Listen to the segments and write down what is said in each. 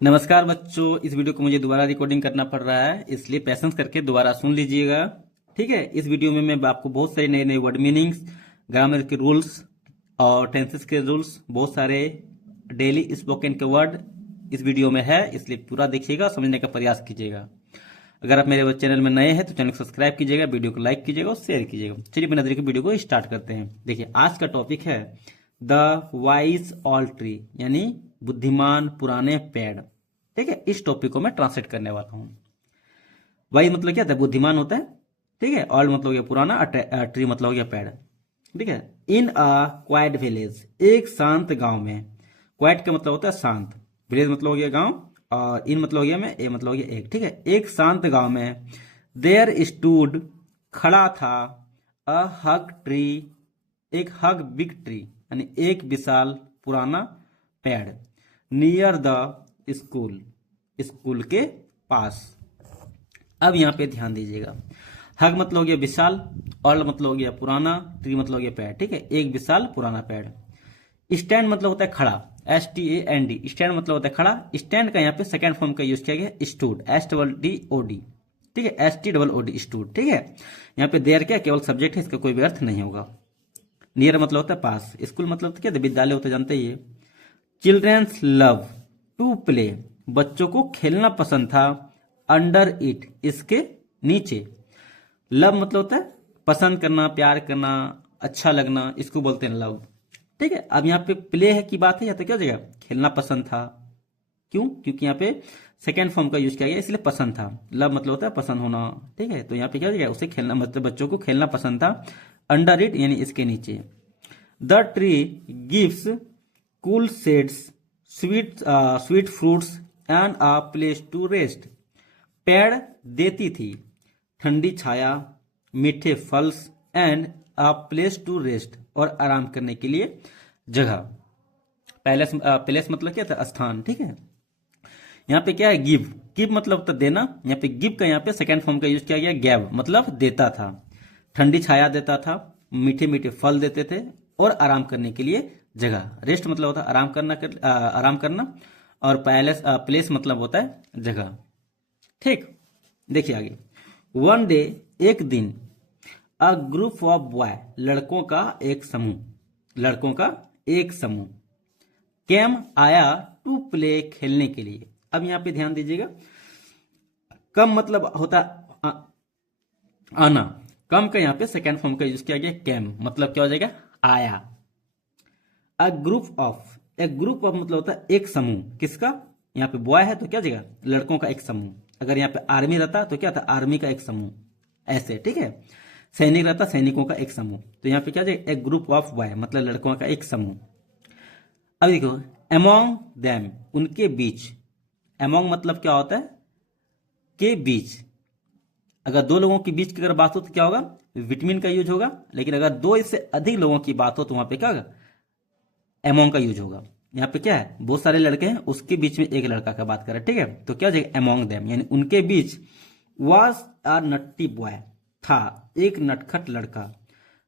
नमस्कार बच्चों, इस वीडियो को मुझे दोबारा रिकॉर्डिंग करना पड़ रहा है, इसलिए पेशेंस करके दोबारा सुन लीजिएगा। ठीक है। इस वीडियो में मैं आपको बहुत सारे नए नए वर्ड मीनिंग्स, ग्रामर के रूल्स और टेंसेस के रूल्स, बहुत सारे डेली स्पोकन के वर्ड इस वीडियो में है, इसलिए पूरा देखिएगा, समझने का प्रयास कीजिएगा। अगर आप मेरे चैनल में नए हैं तो चैनल को सब्सक्राइब कीजिएगा, वीडियो को लाइक कीजिएगा और शेयर कीजिएगा। चलिए बिना देरी के वीडियो को स्टार्ट करते हैं। देखिए, आज का टॉपिक है द वाइज ओल्ड ट्री, यानी बुद्धिमान पुराने पेड़। ठीक है, इस टॉपिक को मैं ट्रांसलेट करने वाला हूं। वाइज मतलब क्या होता है? बुद्धिमान होता है। ठीक है। ओल्ड मतलब हो गया पुराना, ट्री मतलब हो गया पेड़। ठीक है। इन अ क्वाइट विलेज, एक शांत गांव में। क्वाइट का मतलब होता है शांत, विलेज मतलब हो गया गांव, और इन मतलब हो गया में, ए मतलब हो गया एक। ठीक है। एक शांत गांव में देयर स्टूड, खड़ा था, अ हग ट्री, एक हग बिग ट्री, यानी एक विशाल पुराना पेड़, नियर द स्कूल, स्कूल के पास। अब यहां पे ध्यान दीजिएगा, हग मतलब हो गया विशाल, ऑल मतलब हो गया पुराना, ट्री मतलब हो गया पेड़। ठीक है, एक विशाल पुराना पेड़। स्टैंड मतलब होता है खड़ा, STAND, स्टैंड मतलब होता है खड़ा। स्टैंड का यहाँ पे सेकंड फॉर्म का यूज किया गया स्टूड, STOD। ठीक है, STOD, स्टूड। ठीक है। यहाँ पे देयर क्या केवल सब्जेक्ट है, इसका कोई भी अर्थ नहीं होगा। नियर मतलब होता है पास, स्कूल मतलब क्या विद्यालय होता है, जानते ही है। चिल्ड्रेंस लव टू प्ले, बच्चों को खेलना पसंद था। अंडर इट, इसके नीचे। लव मतलब होता है पसंद करना, प्यार करना, अच्छा लगना, इसको बोलते हैं लव। ठीक है। अब यहाँ पे प्ले है की बात है, या तो क्या हो जाएगा खेलना पसंद था। क्यों? क्योंकि यहाँ पे सेकेंड फॉर्म का यूज किया गया, इसलिए पसंद था। लव मतलब होता है पसंद होना। ठीक है, तो यहाँ पे क्या हो जाएगा, उसे खेलना मतलब बच्चों को खेलना पसंद था। अंडर इट यानी इसके नीचे। The tree gives cool shades, sweet fruits and a place to rest, पेड़ देती थी ठंडी छाया, मीठे फल्स and a place to rest, और आराम करने के लिए जगह। पैलेस, प्लेस मतलब क्या था? स्थान। ठीक है। यहाँ पे क्या है? गिव, गिव मतलब होता है देना। यहाँ पे गिव का यहाँ पे सेकंड फॉर्म का यूज किया गया, गैव मतलब देता था। ठंडी छाया देता था, मीठे मीठे फल देते थे, और आराम करने के लिए जगह। रेस्ट मतलब होता है आराम करना, और पैलेस, प्लेस मतलब होता है जगह। ठीक। देखिए आगे। वन डे, एक दिन, अ ग्रुप ऑफ बॉय, लड़कों का एक समूह, लड़कों का एक समूह, कैम आया, टू प्ले खेलने के लिए। अब यहां पे ध्यान दीजिएगा, कम मतलब होता आना। कम का यहाँ पे सेकेंड फॉर्म का यूज किया गया कैम, मतलब क्या हो जाएगा? आया। अ ग्रुप ऑफ, एक ग्रुप ऑफ मतलब होता है एक समूह, किसका? यहाँ पे बॉय है तो क्या हो जाएगा? लड़कों का एक समूह। अगर यहाँ पे आर्मी रहता तो क्या था? आर्मी का एक समूह, ऐसे। ठीक है। सैनिक रहता, सैनिकों का एक समूह। तो यहाँ पे क्या हो जाएगा? एक ग्रुप ऑफ बॉय मतलब लड़कों का एक समूह। अब देखो, अमोंग देम, उनके बीच। अमोंग मतलब क्या होता है? के बीच। अगर दो लोगों के बीच की अगर बात हो तो क्या होगा? विटमिन का यूज होगा। लेकिन अगर दो इससे अधिक लोगों की बात हो तो वहां पे क्या होगा? एमोंग का यूज होगा। यहाँ पे क्या है? बहुत सारे लड़के हैं, उसके बीच में एक लड़का का बात करें। ठीक है, तो क्या हो जाएगा? एमोंग देम, यानी उनके बीच। वॉज अ नट्टी बॉय, था एक नटखट लड़का।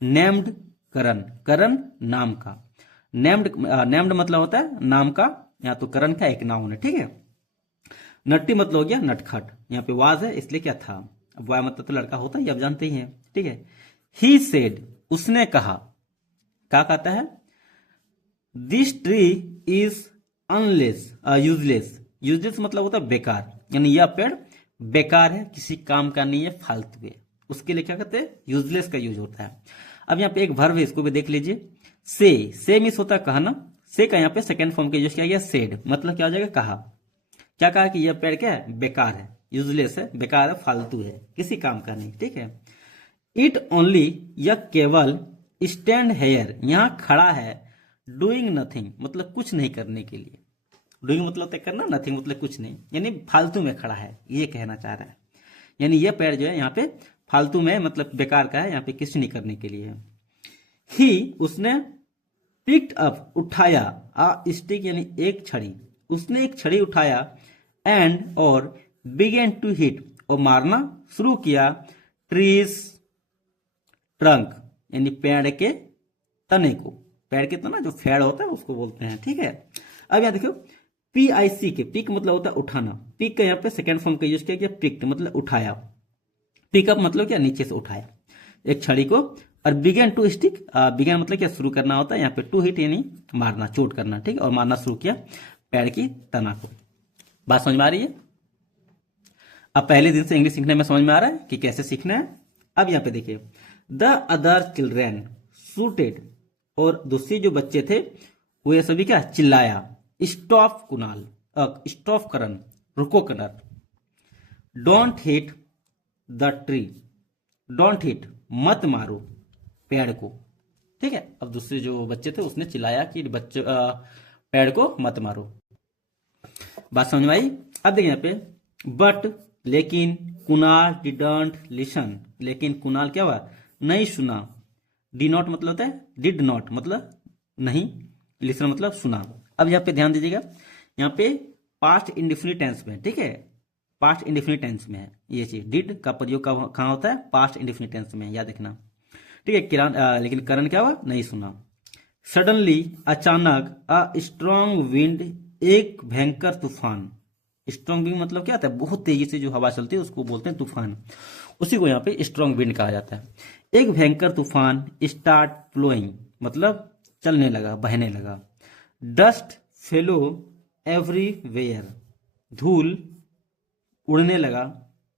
नेम्ड करण, करण नाम का। नेम्ड मतलब होता है नाम का, यहाँ तो करण का एक नाउन है। ठीक है। नट्टी मतलब हो गया नटखट, यहाँ पे वाज है इसलिए क्या था। अब बॉय मतलब तो लड़का होता ही, आप जानते ही हैं। ठीक है। ही सेड, उसने कहा। क्या कहता है? This tree is unless, useless. Useless मतलब होता है बेकार, यानी यह पेड़ बेकार है, किसी काम का नहीं है, फालतू है। उसके लिए क्या कहते हैं? यूजलेस का यूज होता है। अब यहाँ पे एक वर्ब है, इसको भी देख लीजिए। से मिस होता है कहना। से का यहाँ पे सेकंड फॉर्म का यूज किया गया, सेड, मतलब क्या हो जाएगा? कहा। क्या कहा? कि यह पेड़ क्या है? बेकार है, यूजलेस है, बेकार है, फालतू है, किसी काम का नहीं। ठीक है। इट ओनली, यह केवल, स्टैंड हेयर, यहां खड़ा है, डूइंग नथिंग मतलब कुछ नहीं करने के लिए। डूइंग मतलब होता है करना, नथिंग मतलब कुछ नहीं, यानी फालतू में खड़ा है, ये कहना चाह रहा है। यानी यह पेड़ जो है यहाँ पे फालतू में मतलब बेकार का है, यहाँ पे कुछ नहीं करने के लिए है। ही, उसने, पिक्ड अप, उठाया, आ स्टिक यानी एक छड़ी, उसने एक छड़ी उठाया, एंड और, बिगेन टू हिट, और मारना शुरू किया, ट्रीज ट्रंक यानी पेड़ के तने को। पेड़ के तना जो फेड़ होता है उसको बोलते हैं। ठीक है। अब यहां देखो, PIC के, पिक मतलब होता है उठाना, पिक का यहाँ पे सेकेंड फॉर्म का यूज किया गया, पिक्ड मतलब उठाया, पिकअप मतलब क्या, नीचे से उठाया एक छड़ी को। और बिगेन टू स्टिक, बिगेन मतलब क्या, शुरू करना होता है, यहाँ पे टू हिट यानी मारना, चोट करना, ठीक है, और मारना शुरू किया पेड़ की तना को। बात समझ में आ रही है? अब पहले दिन से इंग्लिश सीखने में समझ में आ रहा है कि कैसे सीखना है। अब यहाँ पे देखिए, द अदर चिल्ड्रेन शूटेड, और दूसरे जो बच्चे थे वो ये सभी क्या, चिल्लाया, स्टॉप कुणाल, स्टॉप करण, रुको Karan, don't hit the tree, don't hit मत मारो पेड़ को, ठीक है। अब दूसरे जो बच्चे थे उसने चिल्लाया कि बच्चे पेड़ को मत मारो। बात समझ में आई? अब देखिए यहाँ पे, बट लेकिन कुणाल डिडंट लिसन, लेकिन कुणाल क्या हुआ, नहीं सुना। डी नॉट मतलब होता है, डिड नॉट मतलब नहीं, लिसन मतलब सुना। अब यहाँ पे ध्यान दीजिएगा, यहाँ पे पास्ट इंडेफिनिट टेंस में, ठीक है, पास्ट इंडेफिनिट टेंस में है ये चीज। डिड का प्रयोग कहाँ होता है, पास्ट इंडेफिनिट टेंस में, याद रखना, ठीक है। लेकिन करण क्या हुआ, नहीं सुना। सडनली अचानक, अ स्ट्रॉन्ग विंड, एक भयंकर तूफान। स्ट्रॉन्ग विंड मतलब क्या होता है, बहुत तेजी से जो हवा चलती है उसको बोलते हैं तूफान, उसी को यहाँ पे स्ट्रॉन्ग विंड कहा जाता है। एक भयंकर तूफान स्टार्ट फ्लोइंग मतलब चलने लगा, बहने लगा। डस्ट फेलो एवरीवेयर, धूल उड़ने लगा,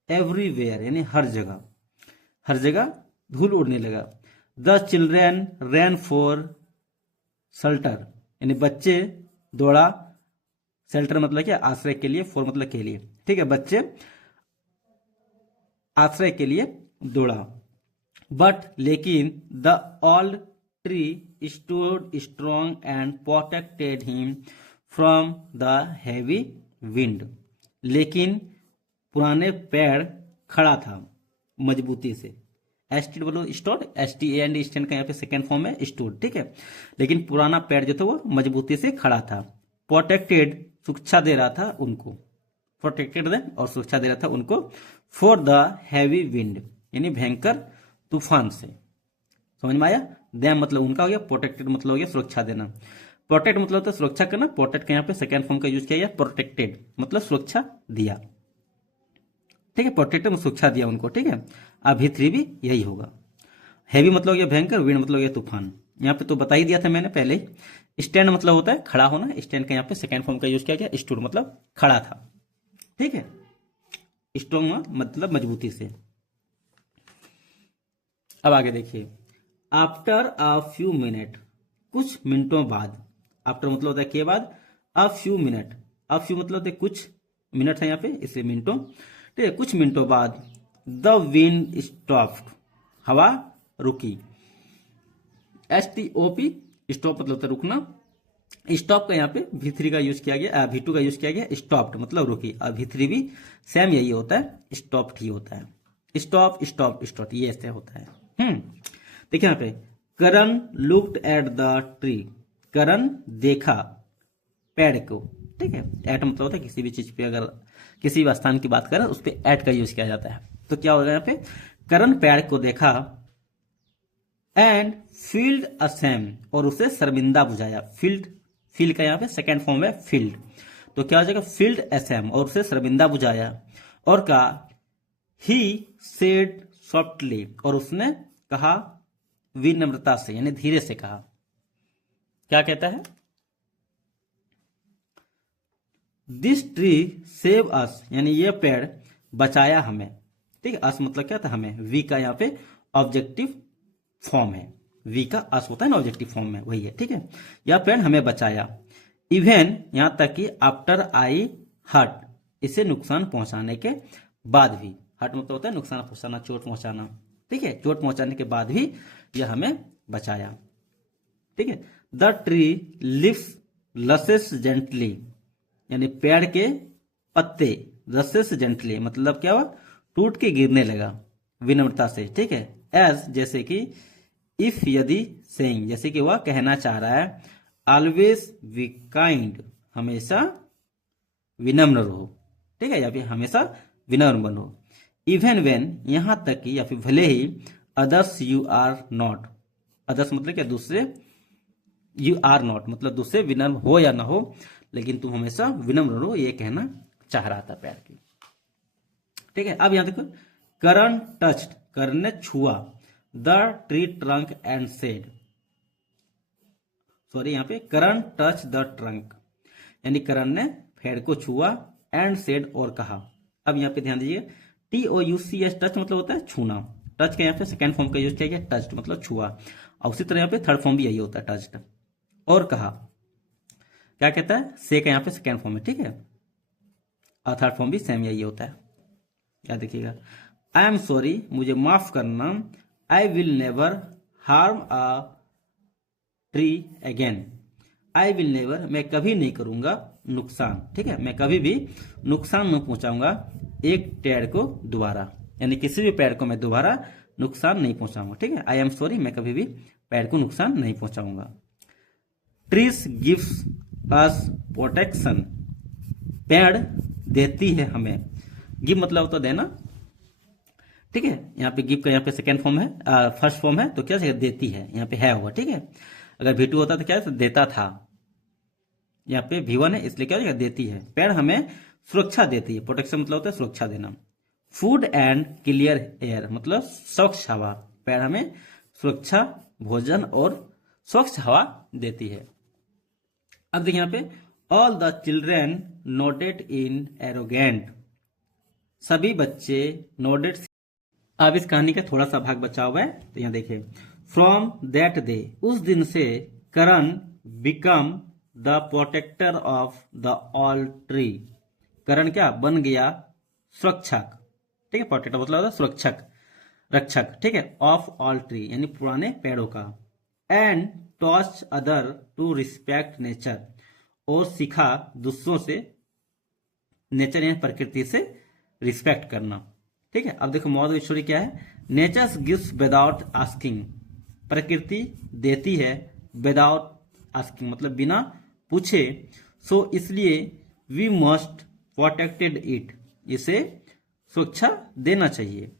एवरीवेयर यानी हर जगह, हर जगह धूल उड़ने लगा। The children rain for shelter, यानी बच्चे दौड़ा, शेल्टर मतलब क्या, आश्रय के लिए, फॉर मतलब के लिए, ठीक है, बच्चे आश्रय के लिए दौड़ा। बट लेकिन the all tree stood strong and protected him from the heavy wind, लेकिन पुराने पेड़ खड़ा था मजबूती से। एस्टिड बोलो स्टोड, STAND स्टैंड का यहाँ पे सेकेंड फॉर्म है स्टूड, ठीक है। लेकिन पुराना पेड़ जो था वो मजबूती से खड़ा था। प्रोटेक्टेड सुरक्षा दे रहा था उनको, प्रोटेक्टेड दे और सुरक्षा दे रहा था उनको, फॉर द हैवी विंड यानी भयंकर तूफान से। समझ में आया? देम मतलब उनका हो गया, प्रोटेक्टेड मतलब हो गया सुरक्षा देना। प्रोटेक्ट मतलब होता है सुरक्षा करना, प्रोटेक्ट का यहाँ पे सेकेंड फॉर्म का यूज किया गया, प्रोटेक्टेड मतलब सुरक्षा दिया, ठीक है, प्रोटेक्टेड मतलब सुरक्षा दिया उनको, ठीक है। अभी 3 भी यही होगा। हैवी मतलब हो गया भयंकर, विंड मतलब हो गया तूफान। यहाँ पे तो बता ही दिया था मैंने पहले ही। स्टैंड मतलब होता है खड़ा होना, स्टैंड का यहाँ पे सेकेंड फॉर्म का यूज किया गया, स्टूड मतलब खड़ा था, ठीक है। स्ट्रॉन्ग मतलब मजबूती से। अब आगे देखिए, आफ्टर अ फ्यू मिनट, कुछ मिनटों बाद। आफ्टर मतलब होता है के बाद, a few minute, a few मतलब होता है कुछ, मिनट है यहाँ पे इसलिए मिनटों, ठीक है। कुछ मिनटों बाद द विंड स्टॉप्ड, हवा रुकी। STOP स्टॉप मतलब होता है रुकना। स्टॉप का यहाँ पे V3 का यूज किया गया, V2 का यूज किया गया, स्टॉप्ड मतलब रुकी। और V3 भी सेम यही होता है, स्टॉप्ड ही होता है। स्टॉप स्टॉप स्टॉप ये ऐसे होता है। देखिए यहाँ पे, करण लुक्ड एट द ट्री, करण देखा पेड़ को, ठीक है। एट मतलब होता है किसी भी चीज पे अगर किसी भी स्थान की बात करें उस पर एट का यूज किया जाता है। तो क्या होगा यहाँ पे, करण पेड़ को देखा, एंड फील्ड असेम और उसे शर्मिंदा बुझाया। फील्ड, फील्ड का यहाँ पे सेकेंड फॉर्म है फील्ड, तो क्या हो जाएगा फील्ड असेम और उसे शर्मिंदा बुझाया। और कहा, ही सेड सॉफ्टली और उसने कहा विनम्रता से यानी धीरे से कहा। क्या कहता है, दिस ट्री सेव अस यानी ये पेड़ बचाया हमें, ठीक है। अस मतलब क्या था, हमें। वी का यहाँ पे ऑब्जेक्टिव फॉर्म है, वी का अस होता है ना ऑब्जेक्टिव फॉर्म में, वही है, ठीक है। यह पेड़ हमें बचाया, इवन यहां तक कि आफ्टर आई हर्ट, इसे नुकसान पहुंचाने के बाद भी। हर्ट मतलब होता है नुकसान पहुंचाना, चोट पहुंचाना, ठीक है। चोट पहुंचाने के बाद भी यह हमें बचाया, ठीक है। The tree lives loses gently यानी पेड़ के पत्ते, लसेस जेंटली मतलब क्या हुआ, टूट के गिरने लगा विनम्रता से, ठीक है। एज जैसे कि, इफ यदि, सेइंग जैसे कि वह कहना चाह रहा है, ऑलवेज बी काइंड हमेशा विनम्र रहो, ठीक है, या फिर हमेशा विनम्र बनो। इवन वेन यहां तक कि या फिर भले ही, others you are not, others मतलब क्या दूसरे, यू आर नॉट मतलब दूसरे विनम्र हो या ना हो, लेकिन तुम हमेशा विनम्र रहो, ये कहना चाह रहा था प्यार की। ठीक है, अब यहां देखो, करण टच्ड, करण ने छुआ, the tree trunk and said, sorry यहाँ पे करण टच द ट्रंक, यानी करण ने पेड़ को छुआ, एंड सेड और कहा। अब यहाँ पे ध्यान दीजिए, TOUCH टच मतलब होता है छूना, टच का यहाँ पे सेकेंड फॉर्म का यूज किया गया, टच्ड मतलब छुआ, और उसी तरह यहाँ पे थर्ड फॉर्म भी यही होता है, टच्ड। और कहा, क्या कहता है, से का यहाँ पे सेकेंड फॉर्म है, ठीक है, और थर्ड फॉर्म भी सेम यही होता है, क्या देखिएगा, आई एम सॉरी, मुझे माफ करना, I will never harm a tree again, I will never, मैं कभी नहीं करूंगा नुकसान, ठीक है, मैं कभी भी नुकसान नहीं पहुंचाऊंगा एक पेड़ को दोबारा, यानी किसी भी पेड़ को मैं दोबारा नुकसान नहीं पहुंचाऊंगा, ठीक है, आई एम सॉरी, मैं कभी भी पेड़ को नुकसान नहीं पहुंचाऊंगा। ट्रीज गिव्स अस प्रोटेक्शन, पेड़ देती है हमें, गिव मतलब होता देना, ठीक है, यहाँ पे गिव का यहाँ पे सेकेंड फॉर्म है, फर्स्ट फॉर्म है, तो क्या चाहिए, देती है, यहाँ पे है होगा, ठीक है, अगर V2 होता तो क्या है, तो देता था, यहाँ पे V1 है, इसलिए क्या हो जाएगा, देती है, पेड़ हमें सुरक्षा देती है, प्रोटेक्शन मतलब होता है सुरक्षा देना। फूड एंड क्लियर एयर मतलब स्वच्छ हवा, पेड़ हमें सुरक्षा, भोजन और स्वच्छ हवा देती है। अब देखिए यहाँ पे, all the children nodded in arrogant, सभी बच्चे नोडेड। अब इस कहानी का थोड़ा सा भाग बचा हुआ है, तो यहाँ देखिए, फ्रॉम दैट डे, उस दिन से Karan become the protector of the all tree, Karan क्या बन गया, सुरक्षक, ठीक है, प्रोटेक्टर मतलब होता है सुरक्षक, रक्षक, ठीक है, ऑफ ऑल ट्री यानी पुराने पेड़ों का, and taught other to respect nature, और सिखा दूसरों से नेचर यानी प्रकृति से रिस्पेक्ट करना, ठीक है। अब देखो मॉरल ऑफ स्टोरी क्या है, नेचर गिव्स विदाउट आस्किंग, प्रकृति देती है विदाउट आस्किंग मतलब बिना पूछे, सो इसलिए वी मस्ट प्रोटेक्टेड इट, इसे सुरक्षा देना चाहिए।